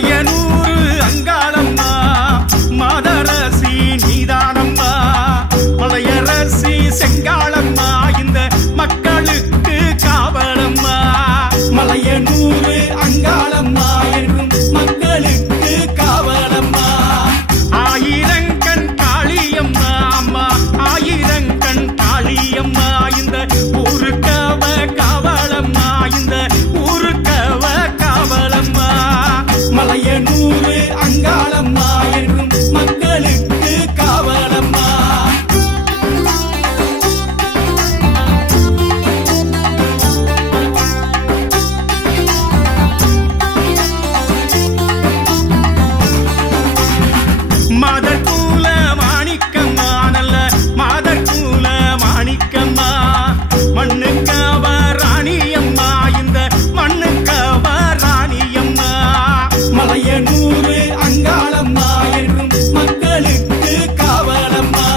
மலையனூர் அங்காளம்மா மாதரசி நீதானம்மா மலையரசி செங்காளம்மா இந்த மக்களுக்கு காவலம்மா மலையனூர் அங்காளம்மா என்றும் மக்களுக்கு காவலம்மா ஆயிரங்கண் காளியம்மா அம்மா ஆயிரங்கண் காளியம்மா இந்த ஊருக்கவ காவலம்மா இந்த ஊருக்கவ காவலம்மா மலையனூர் அங்காளம்மா என்றும் மக்களுக்கு காவலம்மா மாதர்கூல மாணிக்கம்மா நல்ல மாதர்கூல மாணிக்கம்மா மண்ணுக்கவ ராணியம்மா இந்த மண்ணுக்கவ ராணியம்மா மலையனூர் அங்காளம்மா என்றும் மக்களுக்கு காவலம்மா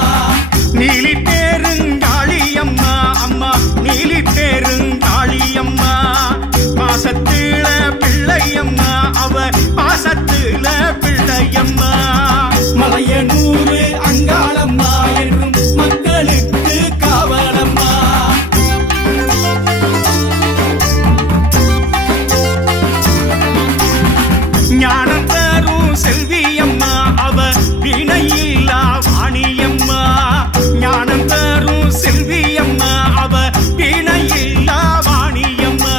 நீலி பேருங்காளியம்மா அம்மா நீலி பேருங்காளியம்மா பாசத்துல பிள்ளையம்மா அவ பாசத்துல பிள்ளையம்மா மலையனூர் அங்காளம்மா என்றும் மக்களுக்கு காவலம்மா ஞானம் தரும் செல்வியம்மா அவ வினையில்லா வாணியம்மா ஞானம் தரும் செல்வியம்மா அவ வினையில்லா வாணியம்மா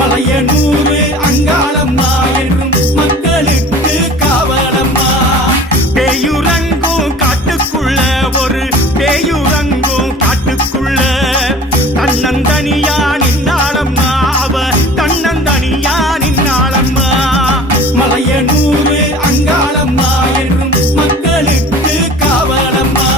மலையனூர் அங்காளம்மா என்றும் மக்களுக்கு காவலம்மா பேயுறங்கும் காட்டுக்குள்ள ஒரு பேயுறங்கும் காட்டுக்குள்ள தன்னந்தனியா நின்னாளம்மா அவ தன்னந்தனியா நின்னாளம்மா மலையனூர் அங்காளம்மா என்றும் மக்களுக்கு காவலம்மா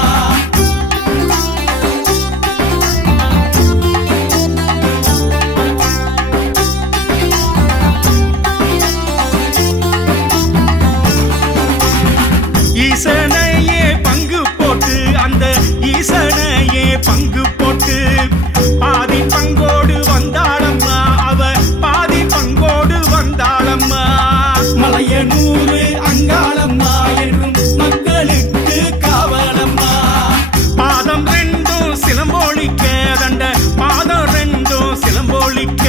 ஈசனையே பங்கு போட்டு அந்த ஈசனையே பங்கு போட்டு பாதி பங்கோடு வந்தாளம்மா அவ பாதி பங்கோடு வந்தாளம்மா மலையனூர் அங்காளம்மா என்றும் மக்களுக்கு காவலம்மா பாதம் ரெண்டும் சிலம்போலிக்க தண்ட பாதம் ரெண்டும் சிலம்போலிக்க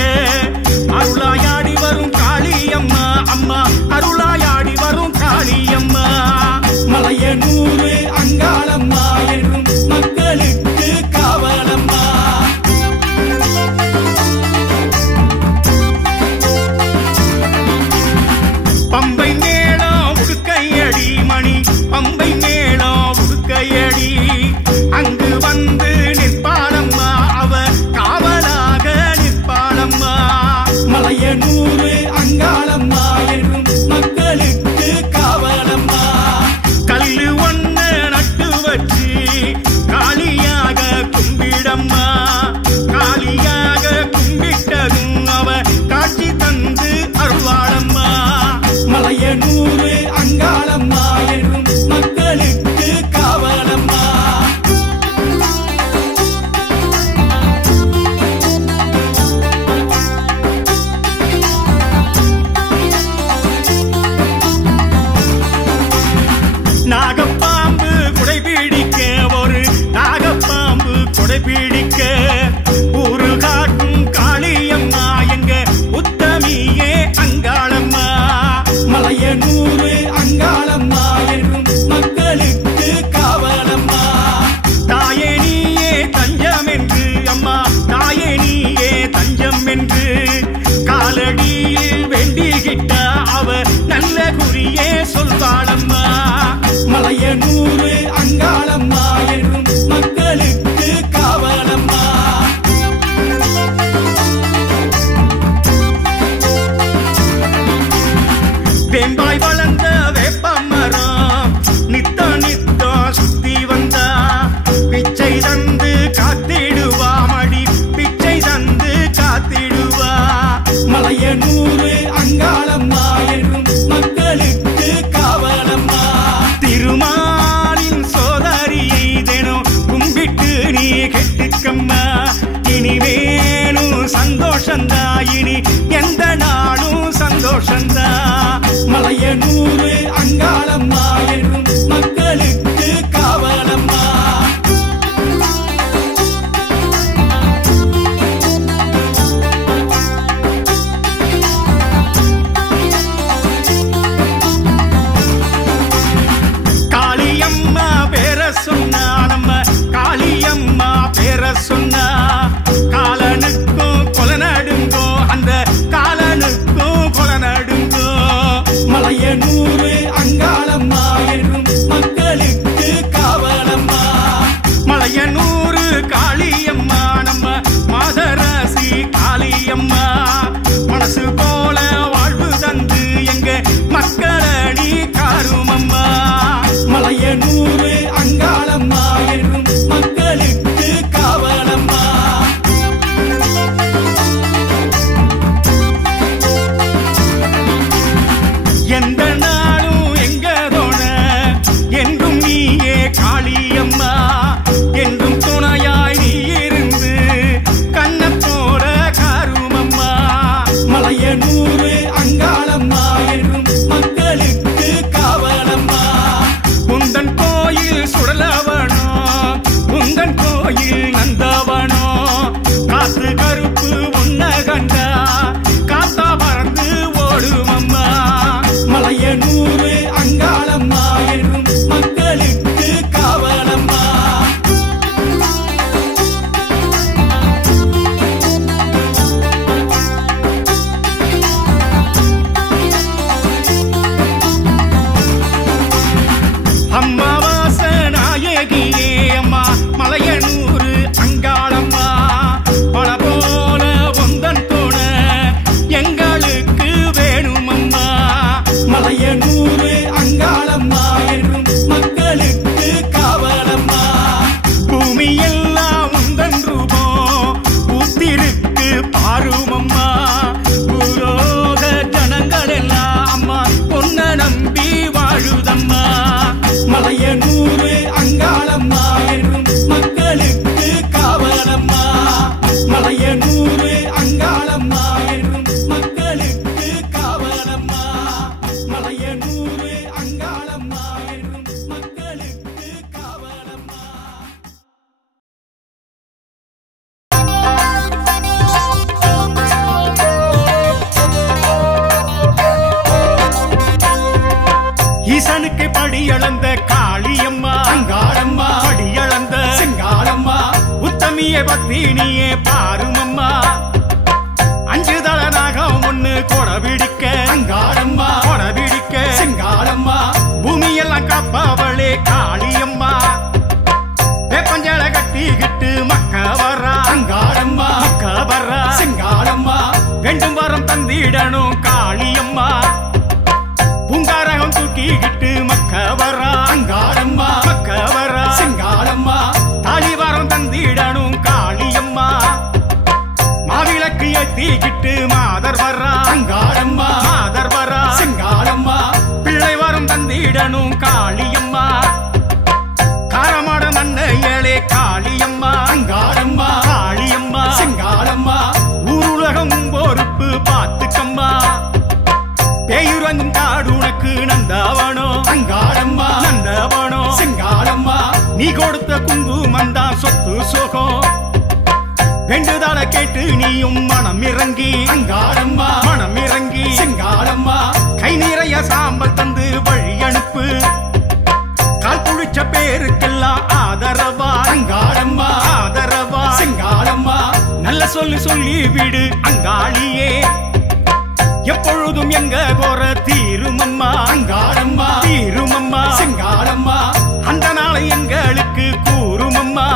அருளாயாடி வரும் காளியம்மா அம்மா அருளாயாடி வரும் காளியம்மா மலையனூர் அங்காளம்மா என்றும் மக்களுக்கு காவலம்மா பம்பை மேளம் உடுக்கையடி மணி பம்பை மேளம் உடுக்கையடி அங்கு வந்து நிற்பாளம்மா அவ காவலாக நிற்பாளம்மா மலையனூர் அங்காளம்மா என்றும் மக்களுக்கு காவலம்மா கல்லு ஒண்ணு நட்டு வச்சு காளியாக கும்பிடம்மா காளியாக கும்பிட்டதும் அவ காட்சி தந்து அருள்வாளம்மா மலையனூர் அங்காளம்மா என்றும் மக்களுக்கு காவலம்மா நாகப்பாம்பு குடைபிடிக்க ஒரு நாகப்பாம்பு குடைபிடிக்க ஊரு காட்டும் காளியம்மா எங்க உத்தமியே அங்காளம்மா மலையனூர் அங்காளம்மா என்றும் மக்களுக்கு காவலம்மா தாயே நீயே தஞ்சம் என்று அம்மா தாயே நீயே தஞ்சம் என்று காலடியில் வேண்டிக்கிட்ட அவ நல்ல குறியே சொல்வாளம்மா மலையனூர் அங்காளம்மா என்றும் மக்களுக்கு காவலம்மா வேம்பாய் வளர்ந்த வேப்பமரம் நித்த நித்த சுத்தி வந்தா பிச்சை தந்து காத்திடுவா மடி பிச்சை தந்து காத்திடுவா மலையனூர் அங்காளம்மா என்றும் மக்களுக்கு காவலம்மா திருமாலின் சோதரியை தினம் கும்பிட்டு நீ கெட்டுக்கம்மா இனிமேலும் சந்தோஷந்தா இனி எந்த நாளும் சந்தோஷந்தா மலை மக்களடி காருமம்மா. மலையனூர் அங்காளம்மா என்றும் மக்களுக்கு காவலம்மா. எந்த நாளும் எங்க தோண என்றும் நீயே காளியம்மா. என்றும் துணையாய் நீ இருந்து கண்ணத்தோட காருமம்மா. மலையனூர் அங்காளம்மா என்றும் மக்களுக்கு காவலம்மா. உந்தன் கோயில் சுடலவனோ உந்தன் கோயில் நந்தவனோ காத்து கருப்பு உன்ன கண்டா காத்தா பறந்து ஓடுமம்மா. மலையனூர் அங்காளம்மா என்றும் மக்களுக்கு காவலம்மா. அம்மாவாச நாயகியே அம்மா மலையனூர் அங்காளம்மா. மழை போல உந்தன் துணை எங்களுக்கு வேணுமம்மா. மலையனூர் அங்காளம்மா என்றும் மக்களுக்கு காவலம்மா. பூமி எல்லாம் உந்தன் ரூபம் பூத்திருக்கு பாருமம்மா. பூலோக ஜனங்கள் எல்லாம் அம்மா பொன்ன நம்பி வாழுதம்மா. மலையனூர் அங்காளம்மா என்றும் மக்களுக்கு காவலம்மா. மலையனூர் அங்காளம்மா என்றும் மக்களுக்கு காவலம்மா. மலையனூர் அங்காளம்மா என்றும் மக்களுக்கு காவலம்மா. ஈசனுக்கு படியளந்த காளியம்மா அங்காளம்மா படியளந்த செங்காளம்மா. உத்தமிய பத்தினியே பாருமம்மா. அஞ்சு தல நாகம் ஒண்ணு கொடபிடிக்க அங்காளம்மா கொடபிடிக்க செங்காளம்மா. பூமியெல்லாம் காப்பவளே காளியம்மா. வேப்பஞ்சல கட்டிக்கிட்டு மக்க வரா அங்காளம்மா மக்க வரா செங்காளம்மா. வேண்டும் வரம் தந்திடணும் காளியம்மா. பூங்காரகம் தூக்கிக்கிட்டு மக்க வரா அங்காளம்மா மக்க வரா செங்காளம்மா. தாலிவாரம் தந்திடணும் காளியம்மா. மாவிளக்கு ஏத்திக்கிட்டு மாதர் வரா அங்காளம்மா மாதர் வரா செங்காளம்மா. பிள்ளை வரம் தந்திடணும் காளியம்மா. காரமாட நன்னையளே காளியம்மா அங்காளம்மா காளியம்மா. செங்காளம்மா. ஊருலகம் பொறுப்பு பார்த்துக்கம்மா. பேயுறங்கும் காடு உனக்கு நந்தவனோ அங்காளம்மா நந்தவனோ. செங்காளம்மா. நீ கொடுத்த குங்குமந்தான் சொத்து சுகம். வேண்டுதல கேட்டு நீயும் மனம் இறங்கி அங்காளம்மா மனம் இறங்கி செங்காளம்மா. கை நிறைய சாம்பல் தந்து வழி அனுப்பு. கால் புடிச்ச பேருக்கெல்லாம் ஆதரவா அங்காளம்மா ஆதரவா செங்காளம்மா. நல்ல சொல்லி சொல்லி விடு அங்காளியே. எப்பொழுதும் எங்க போற தீருமம்மா அங்காளம்மா தீருமம்மா. செங்காளம்மா. அந்த நாளை எங்களுக்கு கூறுமம்மா.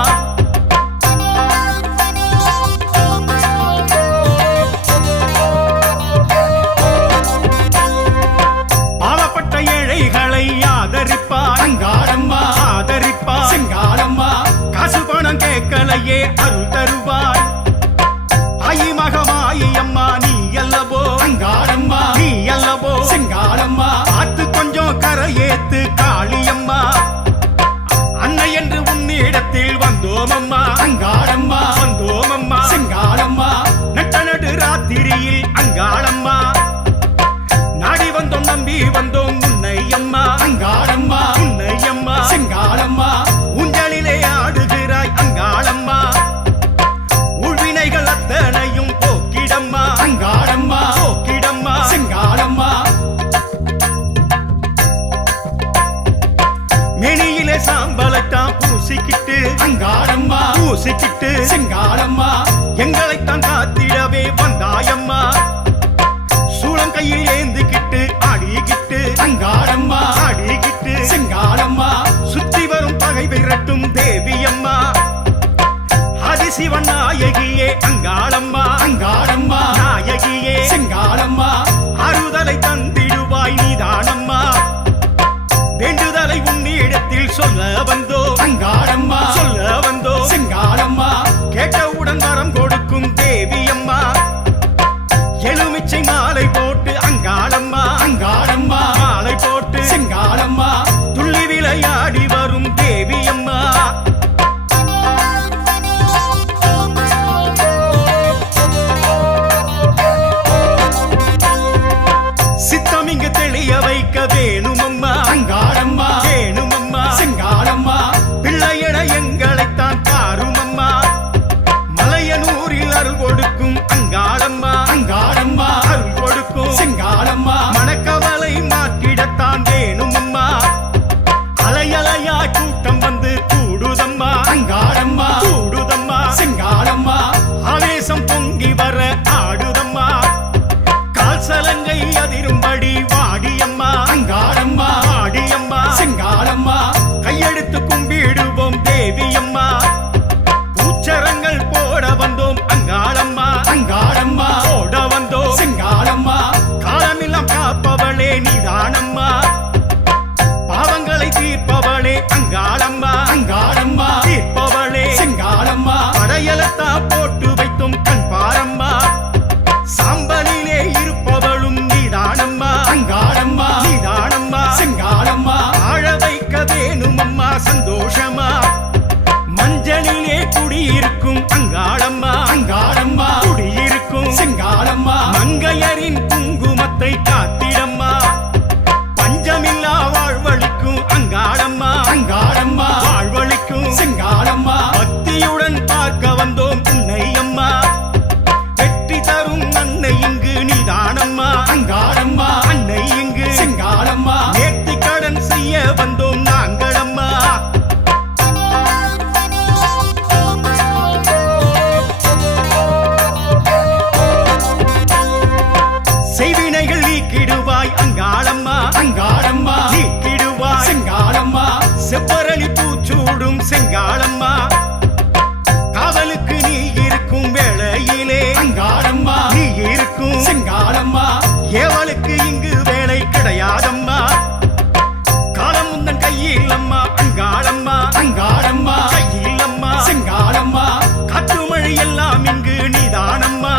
பாவப்பட்ட ஏழைகளை ஆதரிப்பார் அங்காளம்மா ஆதரிப்பார். செங்காளம்மா. காசு பணம் கேட்கலையே அருள் தருவார். ஆயி மகமாயி அம்மா நீ அல்லவோ அங்காளம்மா நீ அல்லவோ. செங்காளம்மா. ஆத்து கொஞ்சம் கரையேத்து காளியம்மா. அன்னை என்று உன்னிடத்தில் வந்தோமம்மா அங்காளம்மா வந்தோமம்மா. செங்காளம்மா. நட்ட நடு ராத்திரியில் அங்காளம்மா. நாடி வந்தோம் நம்பி வந்தோம் உன்னை அம்மா அங்காளம்மா உன்னை அம்மா. செங்காளம்மா. ஊஞ்சலிலே ஆடுகிறாய் அங்காளம்மா. உள்வினைகள் அத்தனையும் போக்கிடம்மா அங்காளம்மா போக்கிடம்மா. செங்காளம்மா. மெனியிலே சாம்பலைத்தான் பூசிக்கிட்டு அங்காளம்மா பூசிக்கிட்டு செங்காளம்மா. எங்களைத்தான் காத்திடவே வந்தாயம்மா. சூளம் கையில் ஏந்திக்கிட்டு ஆடிக்கிட்டு அங்காளம்மா ஆடிக்கிட்டு செங்காளம்மா. சுத்தி வரும் பகை விரட்டும் தேவியம்மா. ஆதிசிவன் நாயகியே அங்காளம்மா அங்காளம்மா நாயகியே செங்காளம்மா. அறுதலை தந்திடுவாய் நீங்க தெளிய வைக்க வேணுமம்மா அங்காளம்மா வேணுமம்மா செங்காளம்மா பிள்ளையட எங்களைத்தான் தாருமம்மா மலையனூரில் அருள் கொடுக்கும் அங்காளம்மா அங்காளம்மா அருள் கொடுக்கும் செங்காளம்மா மனக்கவலை மாற்றிடத்தான் வேணுமம்மா அலையலையா கூட்டம் வந்து கூடுதம்மா அங்காளம்மா கூடுதம்மா செங்காளம்மா ஆவேசம் பொங்கி வர ஆடுதம்மா கால்சலங்கை அதிரும்படி வாடியம்மா அங்காளம்மா வாடியம்மா செங்காளம்மா கையெடுத்து கும்பிடுவோம் தேவியம்மா பூச்சரங்கள் போட வந்தோம் அங்காளம்மா அங்காளம்மா போட வந்தோம் செங்காளம்மா காலமெல்லாம் காப்பவளே நீதானம்மா பாவங்களை தீர்ப்பவளே அங்காளம்மா அங்காளம்மா தீர்ப்பவளே செங்காளம்மா படையலத்தா போட்டு வைத்தும் கண் பாரம்மா சாம்பலிலே இருப்பவளும் நீதானம்மா அங்காளம்மா நீதானம்மா செங்காளம்மா ஆழ வைக்க வேணுமம்மா சந்தோஷமா மஞ்சளிலே குடியிருக்கும் அங்காளம்மா அங்காளம்மா குடியிருக்கும் செங்காளம்மா மங்கையரின் குங்குமத்தை காத்திடம்மா பஞ்சமில்லா வாழ்வழிக்கும் அங்காளம்மா அங்காளம்மா வாழ்வழிக்கும் செங்காளம்மா பக்தியுடன் பார்க்க வந்தோம் உன்னை அம்மா வெற்றி தரும் அன்னை இங்கு நீதானம்மா அங்காளம்மா அன்னை இங்கு செங்காளம்மா நேர்த்தி கடன் செய்ய வந்தோம் நாங்களம்மா செய்வினைகள் நீக்கிடுவாய் அங்காளம்மா அங்காளம்மா நீக்கிடுவாய் செங்காளம்மா செவ்வரளி பூச்சூடும் செங்காளம்மா காவலுக்கு நீ இருக்கும் வேளையிலே அங்காளம்மா நீ இருக்கும் செங்காளம்மா ஏவலுக்கு இங்கு வேலை கிடையாதம்மா காலம் உந்தன் கையில் அம்மா அங்காளம்மா அங்காளம்மா கையில் அம்மா செங்காளம்மா காற்றுமழை எல்லாம் இங்கு நீதானம்மா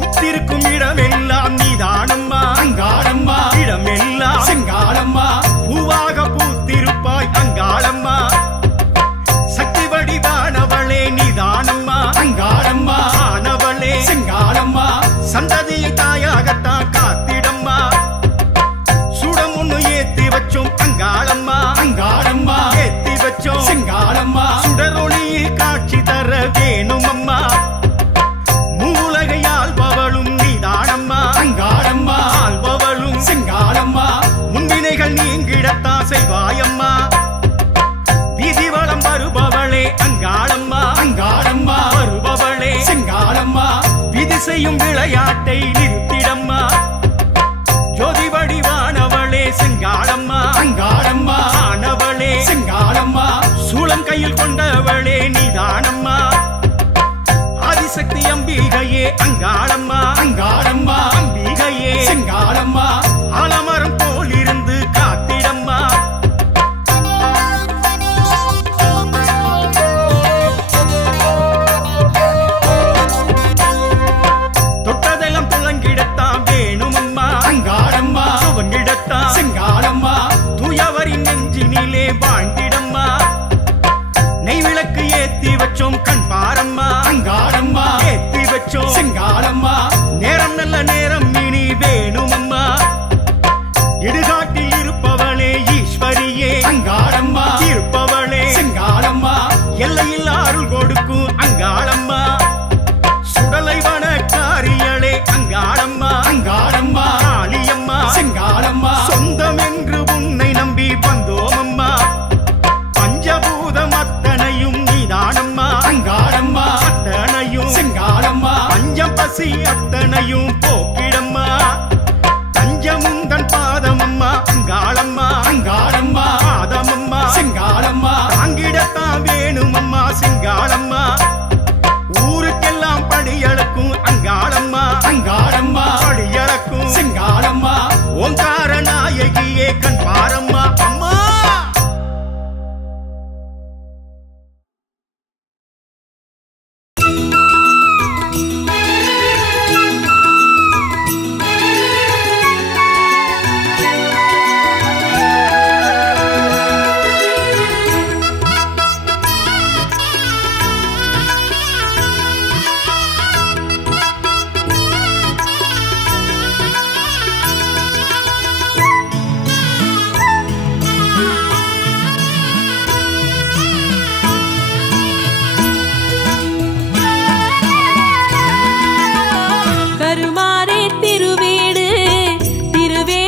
புத்திருக்கும் இடமெல்லாம் நீதானம்மா அங்காளம்மா இடமெல்லாம் செங்காளம்மா பூவாக பூத்திருப்பாய் அங்காளம்மா சக்தி வடிவானவளே நீதானம்மா அங்காளம்மா ஆனவளே செங்காளம்மா சந்ததியை தாயாகத்தான் காத்திடம்மா சுடம் ஒண்ணு ஏத்தி வச்சோம் அங்காளம்மா அங்காளம்மா ஏத்தி வச்சோம் செங்காளம்மா சுடரொளியில் காட்சி தர வேணுமம்மா மூலகை ஆள்பவளும் நீதானம்மா அங்காளம்மா ஆள்பவளும் செங்காளம்மா முன்வினைகள் நீங்கிடத்தான் செய்வாயம்மா விதி வளம் வருபவளே அங்காளம்மா அங்காளம்மா வருபவளே செங்காளம்மா விதி செய்யும் விளையாட்டை நிறுத்திடம்மா ஜோதி வடிவானவளே செங்காளம்மா அங்காளம்மா ஆனவளே செங்காளம்மா சூளம் கையில் கொண்டவளே நீதானம்மா ஆதிசக்தி அம்பிகையே அங்காளம்மா அங்காளம்மா அம்பிகையே செங்காளம்மா ஆலமரம் போல் இருந்து காத்திடம்மா தொட்டதெல்லாம் துளங்கிடத்தான் வேணுமம்மா அங்காளம்மா துவங்கிடத்தான் செங்காளம்மா தூயவரின் நெஞ்சினிலே வாழ்ந்திடம்மா நெய் விளக்கு ஏத்தி வச்சோம் கண் பாரம்மா அங்காளம்மா ஏத்தி வச்சோம் செங்காளம்மா நேரம் நல்ல நேரம் இனி வேணுமம்மா இடுகாட்டில் இருப்பவளே ஈஸ்வரியே அங்காளம்மா இருப்பவளே செங்காளம்மா எல்லையில் அருள் கொடுக்கும் அங்காளம்மா சுடலை வனக்காரியளே அங்காளம்மா அங்காளம்மா காளியம்மா செங்காளம்மா சொந்தம் என்று உன்னை நம்பி வந்தோமம்மா பஞ்சபூதம் அத்தனையும் நீதானம்மா அங்காளம்மா அத்தனையும் செங்காளம்மா பஞ்சம் பசி அத்தனையும் போக்கிடம்மா தஞ்சமுந்தன் பாதமம்மா அங்காளம்மா அங்காளம்மா பாதமம்மா செங்காளம்மா தாங்கிடத்தான் வேணுமம்மா செங்காளம்மா ஊருக்கெல்லாம் படியளக்கும் அங்காளம்மா அங்காளம்மா படியளக்கும் செங்காளம்மா ஓங்கார நாயகியே கண் பாரம்மா அம்மா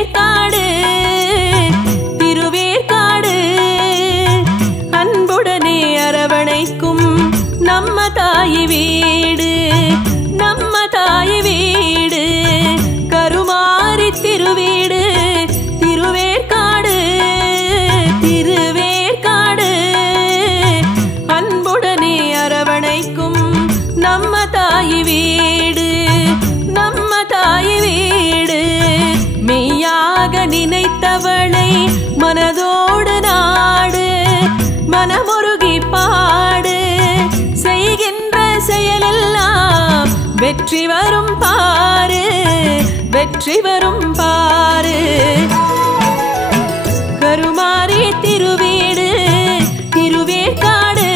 திருவேற்காடு திருவேற்காடு அன்புடனே அரவணைக்கும் நம்ம தாய் வீடு நம்ம தாய் வீடு கருமாரி திருவீடு திருவேற்காடு திருவேற்காடு அன்புடனே அரவணைக்கும் நம்ம தாய் வீடு நம்ம தாய் வீடு மெய்யாக நினைத்தவளை மனதோடு நாடு மனமுருகி பாடு செய்கின்ற செயலெல்லாம் வெற்றி வரும் பாரு வெற்றி வரும் பாரு கருமாரி திருவீடு திருவேற்காடு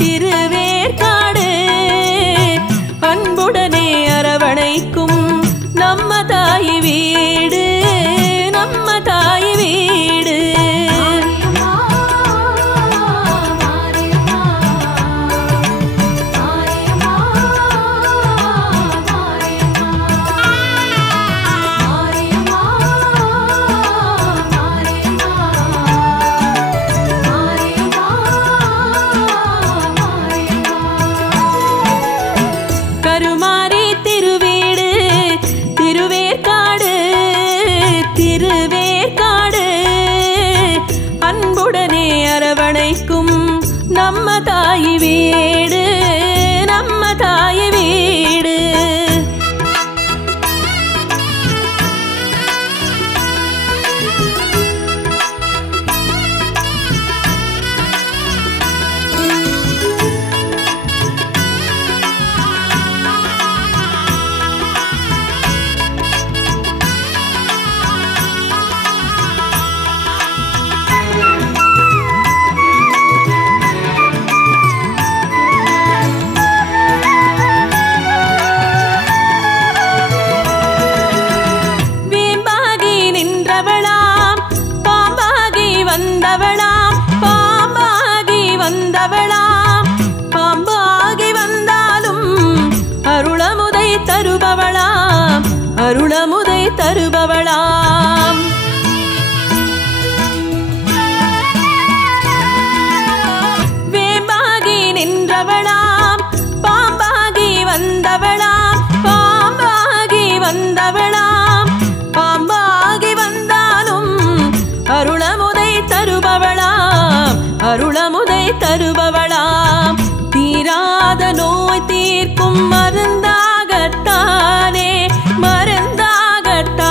திருவேற்காடு அன்புடனே அரவணைக்கும் நம்ம தாய் வீடு நம்ம தாய் வீடு கருமாரி திருவீடு திருவேற்காடு திருவேற்காடு அன்புடனே அரவணைக்கும் நம்ம தாய் வீடு நம்ம தாய் வீடு பாம்பாகி வந்தாலும் அருளமுதை தருபவளாம் அருளமுதை தருபவளாம் வேம்பாகி நின்றவளாம் பாம்பாகி வந்தவளாம் பாம்பாகி வந்தவளாம் பாம்பாகி வந்தாலும் அருளமுதை தருபவளாம் அருளமுதை தருபவளாம் தீராத நோய் தீர்க்கும் மருந்தாகத்தானே மருந்தாகத்தானே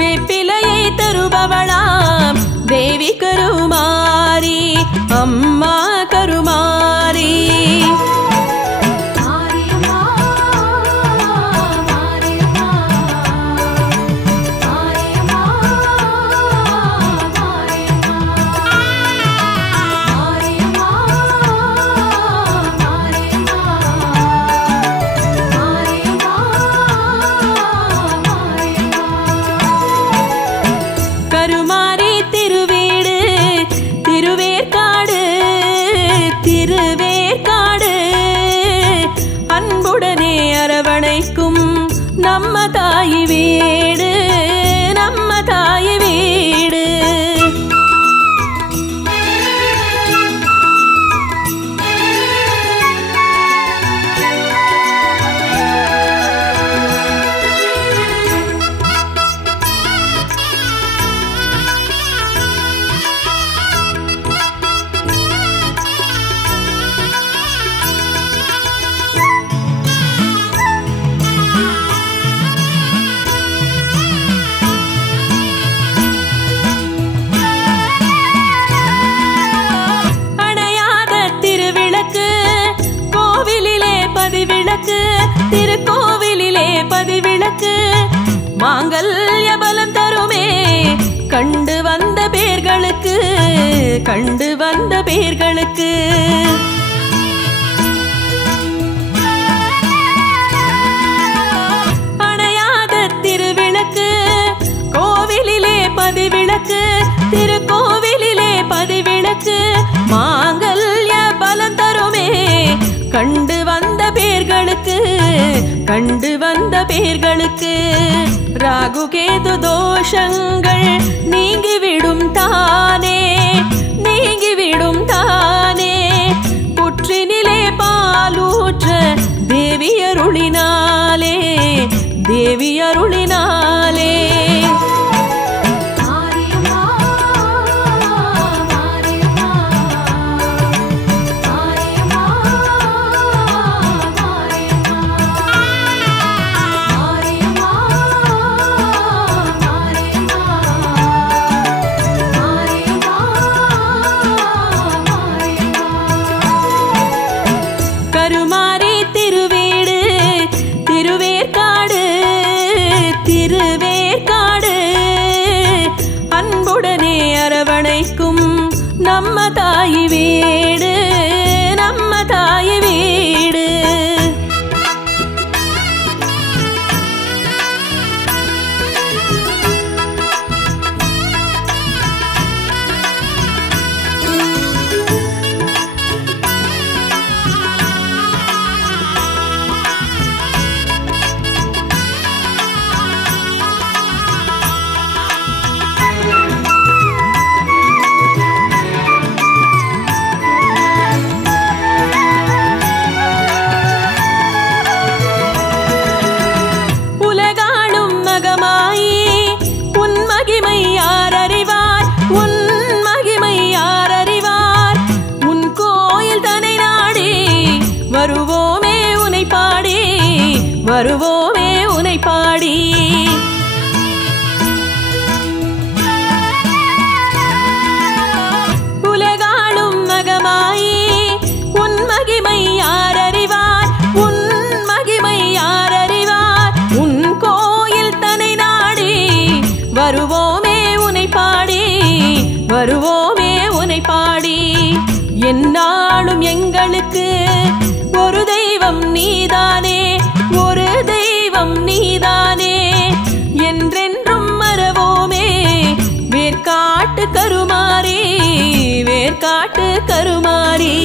வேப்பிலையை தருபவளாம் தேவி கருமாரி அம்மா கருமாரி கருமாரி திருவீடு திருவேற்காடு திருவேற்காடு அன்புடனே அரவணைக்கும் நம்ம தாய் வீடு நம்ம தாய் வீடு திருக்கோவிலிலே பதிவிளக்கு மாங்கல்ய பலம் தருமே கண்டு வந்த பேர்களுக்கு கண்டு வந்த பேர்களுக்கு அணையாத திருவிளக்கு கோவிலிலே பதிவிளக்கு திருக்கோவிலிலே பதிவிளக்கு மாங்கல்ய பலம் தருமே கண்டு வந்த பேர்களுக்கு கண்டு வந்த பேர்களுக்கு ராகுகேது தோஷங்கள் நீங்கிவிடும் தானே, நீங்கிவிடும் தானே. புற்றினிலே பாலூற்ற தேவி அருளினாலே, தேவி அருளினாலே. கருமாரி திருவேடு திருவேற்காடு, திருவேற்காடு அன்புடனே அரவணைக்கும் நம்ம தாய் வீடு, நம்ம தாய் வீடு. வருவோமே உனை பாடி, வருவோமே உனை பாடி. உலகாளும் மகமாயி உன் மகிமை யார் அறிவார், உன் மகிமை யார் அறிவார். உன் கோயில் தனை நாடி வருவோமே உனை பாடி, வருவோமே உனை பாடி. என்னாலும் எங்களுக்கு ஒரு தெய்வம் நீதானே, ஒரு தெய்வம் நீதானே. என்றென்றும் மறவோமே வேர்க்காட்டு கருமாரி, வேர்க்காட்டு கருமாரி.